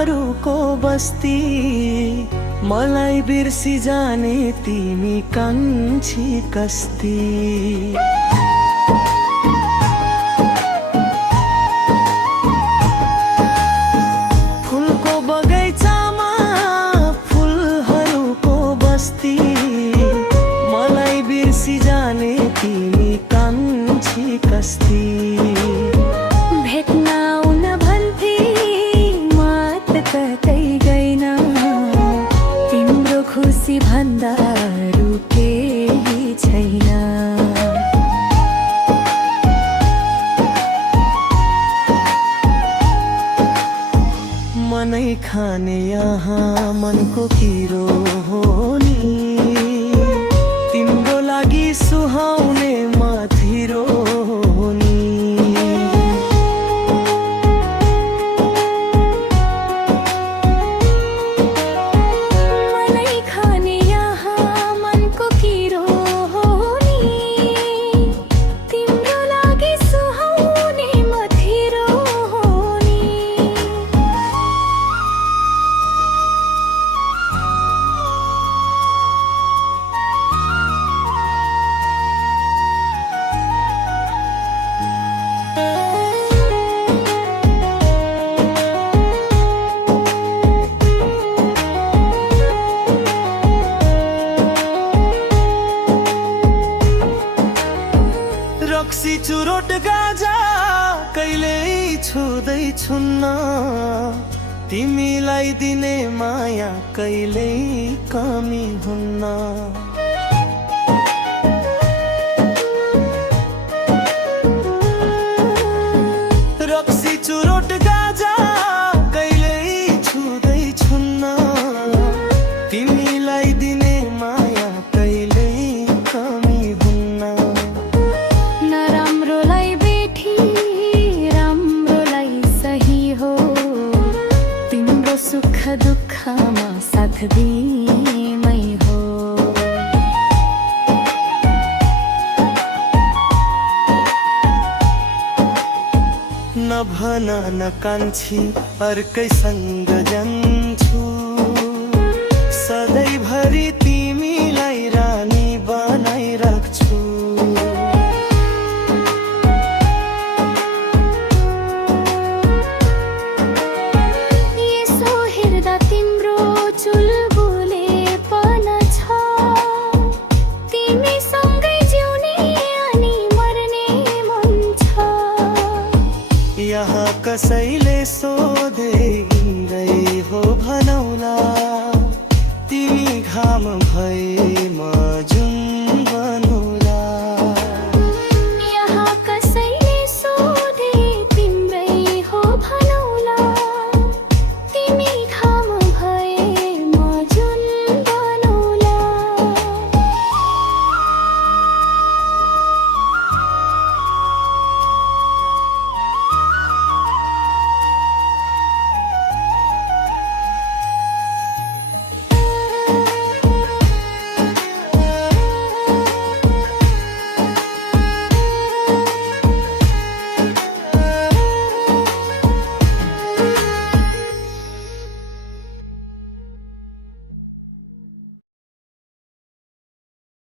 फुलहरूको बस्ती मलाई बिर्सी जाने तिमी कान्छी कस्ती। फुलको बगैँचामा फुलहरूको बस्ती मलाई बिर्सी जाने तिमी कान्छी कस्ती। खुसी भन्दा अरू केही छैन। मनै खाने यहाँ मनको किरो हो नि, तिम्रो लागि सुहाउने मधिरो हो नि। रक्सी चुरोट गाजा कहिल्यै छुँदै छुन्न, तिमीलाई दिने माया कहिल्यै कमी हुन्न। रक्सी चुरोट गाजा कहिल्यै छुँदै छुन्न, तिमीलाई दिने माया कहिल्यै कमी हुन्न। नराम्रोलाई बेठी राम्रोलाई सही हो, तिम्रो सुख दुःखमा साथ दिमै हो। नभन न कान्छी अर्कैसँग जन्म